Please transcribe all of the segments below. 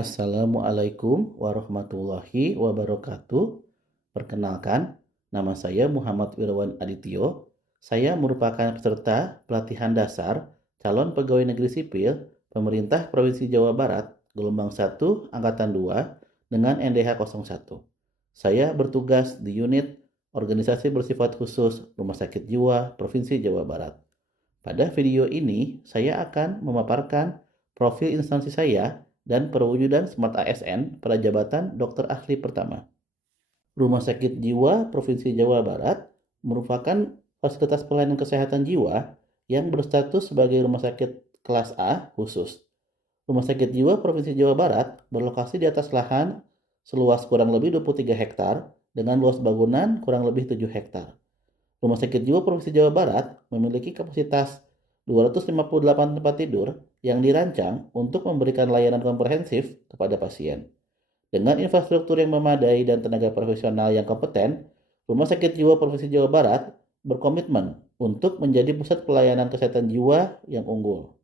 Assalamualaikum warahmatullahi wabarakatuh. Perkenalkan, nama saya Muhammad Wirawan Adityo. Saya merupakan peserta pelatihan dasar calon pegawai negeri sipil pemerintah Provinsi Jawa Barat, gelombang 1, angkatan 2, dengan NDH 01. Saya bertugas di unit organisasi bersifat khusus Rumah Sakit Jiwa Provinsi Jawa Barat. Pada video ini, saya akan memaparkan profil instansi saya dan perwujudan Smart ASN pada jabatan dokter ahli pertama. Rumah Sakit Jiwa Provinsi Jawa Barat merupakan fasilitas pelayanan kesehatan jiwa yang berstatus sebagai rumah sakit kelas A khusus. Rumah Sakit Jiwa Provinsi Jawa Barat berlokasi di atas lahan seluas kurang lebih 23 hektar dengan luas bangunan kurang lebih 7 hektar. Rumah Sakit Jiwa Provinsi Jawa Barat memiliki kapasitas 258 tempat tidur yang dirancang untuk memberikan layanan komprehensif kepada pasien. Dengan infrastruktur yang memadai dan tenaga profesional yang kompeten, Rumah Sakit Jiwa Provinsi Jawa Barat berkomitmen untuk menjadi pusat pelayanan kesehatan jiwa yang unggul.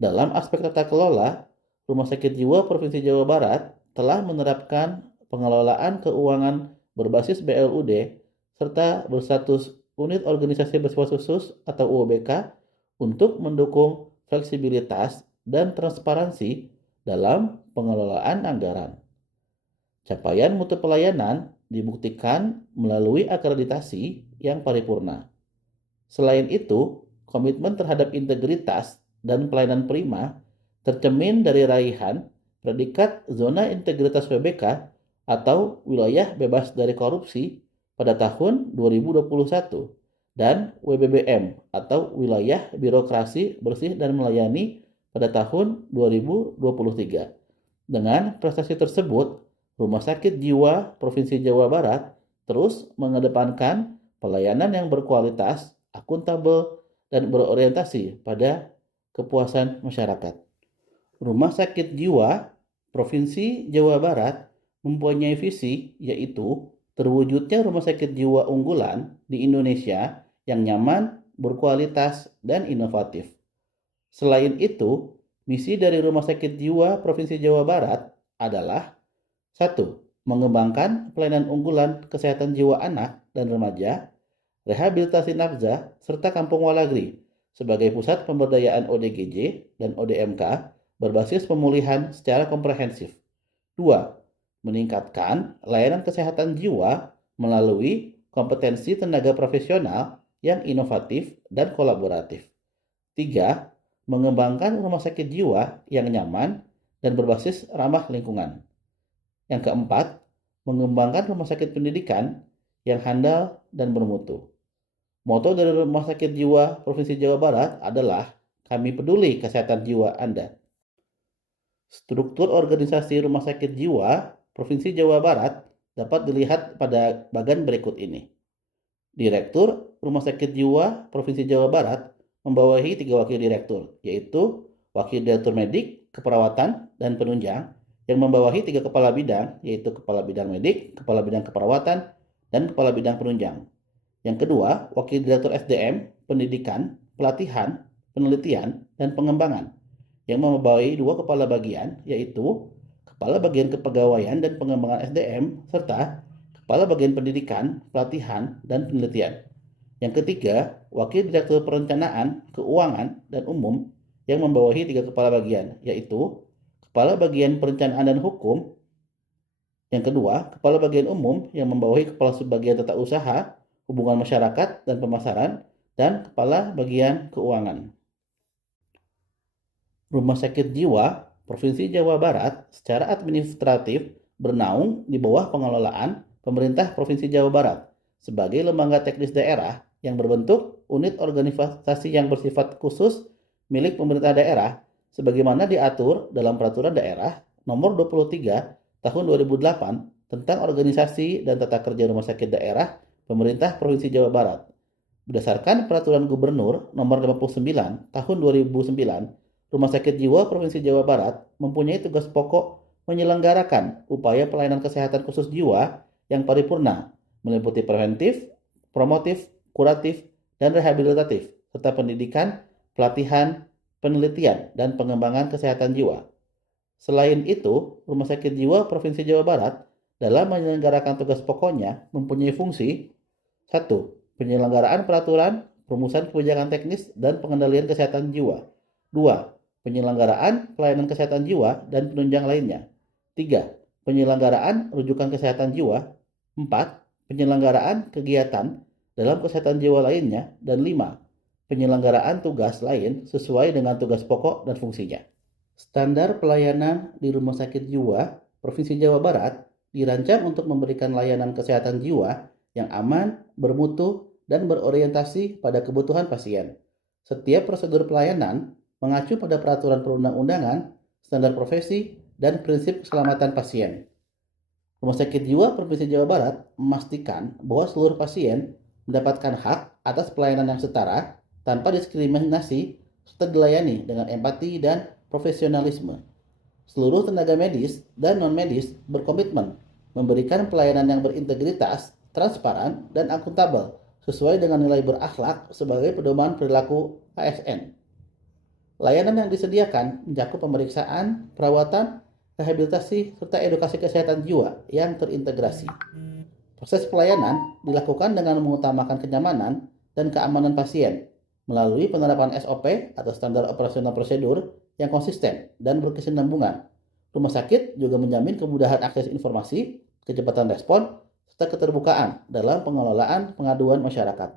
Dalam aspek tata kelola, Rumah Sakit Jiwa Provinsi Jawa Barat telah menerapkan pengelolaan keuangan berbasis BLUD serta berstatus Unit Organisasi Bersifat Khusus atau UOBK untuk mendukung fleksibilitas dan transparansi dalam pengelolaan anggaran. Capaian mutu pelayanan dibuktikan melalui akreditasi yang paripurna. Selain itu, komitmen terhadap integritas dan pelayanan prima tercermin dari raihan predikat Zona Integritas WBK atau Wilayah Bebas dari Korupsi pada tahun 2021 dan WBBM atau Wilayah Birokrasi Bersih dan Melayani pada tahun 2023. Dengan prestasi tersebut, Rumah Sakit Jiwa Provinsi Jawa Barat terus mengedepankan pelayanan yang berkualitas, akuntabel, dan berorientasi pada kepuasan masyarakat. Rumah Sakit Jiwa Provinsi Jawa Barat mempunyai visi yaitu terwujudnya rumah sakit jiwa unggulan di Indonesia yang nyaman, berkualitas, dan inovatif. Selain itu, misi dari Rumah Sakit Jiwa Provinsi Jawa Barat adalah 1. Mengembangkan pelayanan unggulan kesehatan jiwa anak dan remaja, rehabilitasi nafza, serta Kampung Walagri sebagai pusat pemberdayaan ODGJ dan ODMK berbasis pemulihan secara komprehensif. 2. Meningkatkan layanan kesehatan jiwa melalui kompetensi tenaga profesional yang inovatif dan kolaboratif. 3. Mengembangkan rumah sakit jiwa yang nyaman dan berbasis ramah lingkungan. Yang keempat, mengembangkan rumah sakit pendidikan yang handal dan bermutu. Moto dari Rumah Sakit Jiwa Provinsi Jawa Barat adalah kami peduli kesehatan jiwa Anda. Struktur organisasi Rumah Sakit Jiwa Provinsi Jawa Barat dapat dilihat pada bagian berikut ini. Direktur Rumah Sakit Jiwa Provinsi Jawa Barat membawahi 3 wakil direktur, yaitu Wakil Direktur Medik, Keperawatan, dan Penunjang, yang membawahi 3 kepala bidang, yaitu Kepala Bidang Medik, Kepala Bidang Keperawatan, dan Kepala Bidang Penunjang. Yang kedua, Wakil Direktur SDM, Pendidikan, Pelatihan, Penelitian, dan Pengembangan, yang membawahi 2 kepala bagian, yaitu Kepala Bagian Kepegawaian dan Pengembangan SDM, serta Kepala Bagian Pendidikan, Pelatihan, dan Penelitian. Yang ketiga, Wakil Direktur Perencanaan, Keuangan, dan Umum yang membawahi 3 kepala bagian, yaitu Kepala Bagian Perencanaan dan Hukum. Yang kedua, Kepala Bagian Umum yang membawahi Kepala Subbagian Tata Usaha, Hubungan Masyarakat dan Pemasaran, dan Kepala Bagian Keuangan. Rumah Sakit Jiwa Provinsi Jawa Barat secara administratif bernaung di bawah pengelolaan Pemerintah Provinsi Jawa Barat sebagai lembaga teknis daerah yang berbentuk unit organisasi yang bersifat khusus milik pemerintah daerah sebagaimana diatur dalam Peraturan Daerah Nomor 23 Tahun 2008 tentang organisasi dan tata kerja rumah sakit daerah Pemerintah Provinsi Jawa Barat. Berdasarkan Peraturan Gubernur Nomor 59 Tahun 2009, Rumah Sakit Jiwa Provinsi Jawa Barat mempunyai tugas pokok menyelenggarakan upaya pelayanan kesehatan khusus jiwa yang paripurna, meliputi preventif, promotif, kuratif, dan rehabilitatif, serta pendidikan, pelatihan, penelitian, dan pengembangan kesehatan jiwa. Selain itu, Rumah Sakit Jiwa Provinsi Jawa Barat dalam menyelenggarakan tugas pokoknya mempunyai fungsi: 1. Penyelenggaraan peraturan, perumusan kebijakan teknis, dan pengendalian kesehatan jiwa. 2. Penyelenggaraan pelayanan kesehatan jiwa dan penunjang lainnya. 3. Penyelenggaraan rujukan kesehatan jiwa. 4. Penyelenggaraan kegiatan dalam kesehatan jiwa lainnya. Dan 5. Penyelenggaraan tugas lain sesuai dengan tugas pokok dan fungsinya. Standar pelayanan di Rumah Sakit Jiwa Provinsi Jawa Barat dirancang untuk memberikan layanan kesehatan jiwa yang aman, bermutu, dan berorientasi pada kebutuhan pasien. Setiap prosedur pelayanan mengacu pada peraturan perundang-undangan, standar profesi, dan prinsip keselamatan pasien. Rumah Sakit Jiwa Provinsi Jawa Barat memastikan bahwa seluruh pasien mendapatkan hak atas pelayanan yang setara tanpa diskriminasi serta dilayani dengan empati dan profesionalisme. Seluruh tenaga medis dan non-medis berkomitmen memberikan pelayanan yang berintegritas, transparan, dan akuntabel sesuai dengan nilai berakhlak sebagai pedoman perilaku ASN. Layanan yang disediakan mencakup pemeriksaan, perawatan, rehabilitasi, serta edukasi kesehatan jiwa yang terintegrasi. Proses pelayanan dilakukan dengan mengutamakan kenyamanan dan keamanan pasien melalui penerapan SOP atau standar operasional prosedur yang konsisten dan berkesinambungan. Rumah sakit juga menjamin kemudahan akses informasi, kecepatan respon, serta keterbukaan dalam pengelolaan pengaduan masyarakat.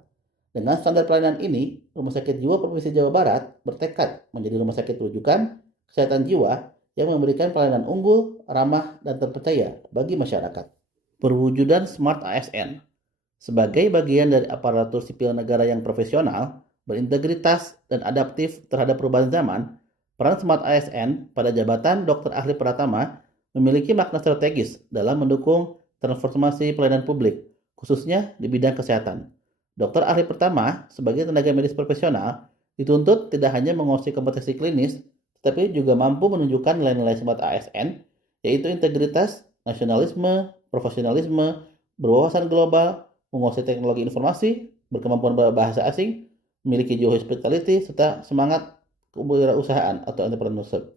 Dengan standar pelayanan ini, Rumah Sakit Jiwa Provinsi Jawa Barat bertekad menjadi rumah sakit rujukan kesehatan jiwa yang memberikan pelayanan unggul, ramah, dan terpercaya bagi masyarakat. Perwujudan Smart ASN. Sebagai bagian dari aparatur sipil negara yang profesional, berintegritas, dan adaptif terhadap perubahan zaman, peran Smart ASN pada jabatan Dokter Ahli Pratama memiliki makna strategis dalam mendukung transformasi pelayanan publik, khususnya di bidang kesehatan. Dokter ahli pertama sebagai tenaga medis profesional dituntut tidak hanya menguasai kompetensi klinis, tetapi juga mampu menunjukkan nilai-nilai Smart ASN, yaitu integritas, nasionalisme, profesionalisme, berwawasan global, menguasai teknologi informasi, berkemampuan berbahasa asing, memiliki jiwa hospitality, serta semangat kewirausahaan atau entrepreneurship.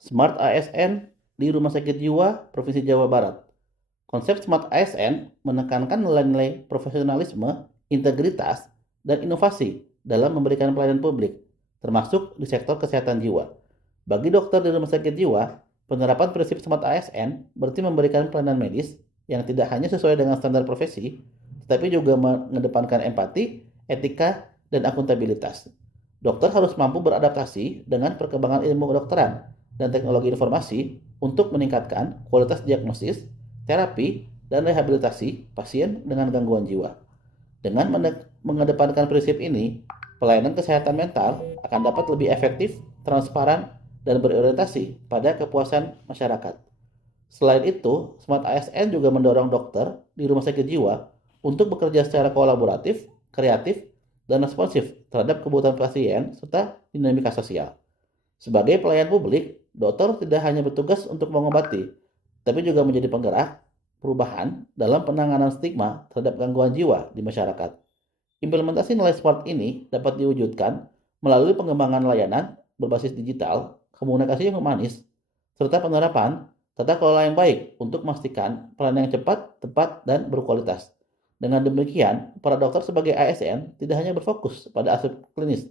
Smart ASN di Rumah Sakit Jiwa Provinsi Jawa Barat. Konsep Smart ASN menekankan nilai-nilai profesionalisme, integritas, dan inovasi dalam memberikan pelayanan publik, termasuk di sektor kesehatan jiwa. Bagi dokter di rumah sakit jiwa, penerapan prinsip Smart ASN berarti memberikan pelayanan medis yang tidak hanya sesuai dengan standar profesi, tetapi juga mengedepankan empati, etika, dan akuntabilitas. Dokter harus mampu beradaptasi dengan perkembangan ilmu kedokteran dan teknologi informasi untuk meningkatkan kualitas diagnosis, terapi, dan rehabilitasi pasien dengan gangguan jiwa. Dengan mengedepankan prinsip ini, pelayanan kesehatan mental akan dapat lebih efektif, transparan, dan berorientasi pada kepuasan masyarakat. Selain itu, Smart ASN juga mendorong dokter di rumah sakit jiwa untuk bekerja secara kolaboratif, kreatif, dan responsif terhadap kebutuhan pasien serta dinamika sosial. Sebagai pelayan publik, dokter tidak hanya bertugas untuk mengobati, tapi juga menjadi penggerak perubahan dalam penanganan stigma terhadap gangguan jiwa di masyarakat. Implementasi nilai SMART ini dapat diwujudkan melalui pengembangan layanan berbasis digital, komunikasi yang humanis, serta penerapan tata kelola yang baik untuk memastikan pelayanan yang cepat, tepat, dan berkualitas. Dengan demikian, para dokter sebagai ASN tidak hanya berfokus pada aspek klinis,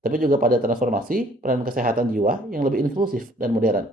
tapi juga pada transformasi pelayanan kesehatan jiwa yang lebih inklusif dan modern.